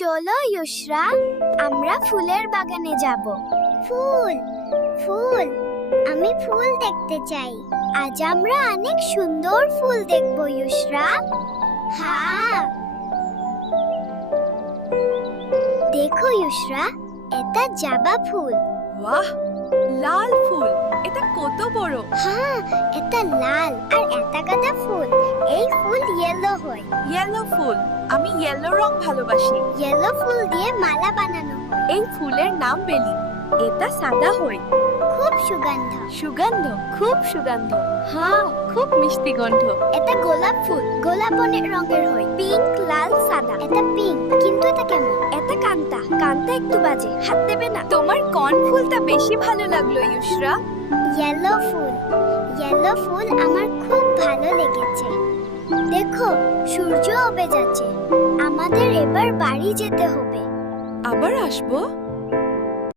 চলো ইউসরা, আমরা ফুলের বাগানে যাব। ফুল ফুল আমি ফুল দেখতে চাই। আজ আমরা অনেক সুন্দর ফুল দেখব ইউসরা। হ্যাঁ, দেখো ইউসরা, এটা জবা ফুল। বাহ, লাল ফুল, এটা কত বড়! হ্যাঁ, এটা লাল আর এটা গাঁদা ফুল। এই ফুল ইয়েলো হয়। ইয়েলো ফুল, আমি ইয়েলো রং ভালোবাসি। ইয়েলো ফুল দিয়ে মালা বানানো হয়। এই ফুলের নাম বেলি। এটা সাদা হয়। খুব সুগন্ধ। সুগন্ধ, খুব সুগন্ধ। হ্যাঁ, খুব মিষ্টি গন্ধ। এটা গোলাপ ফুল, গোলাপ অনেক রঙের হয়, পিঙ্ক, লাল, সাদা। এটা পিঙ্ক, কিন্তু এটা কেমন? এটা কান্তা, কান্তা একটু বাজে, হাত দেবে না। তোমার কোন ফুলটা বেশি ভালো লাগলো ইউসরা? ইয়েলো ফুল। ইয়েলো ফুল আমার খুব ভালো লেগেছে। দেখো, সূর্য উঠে যাচ্ছে। আমাদের এবার বাড়ি যেতে হবে। আবার আসবো।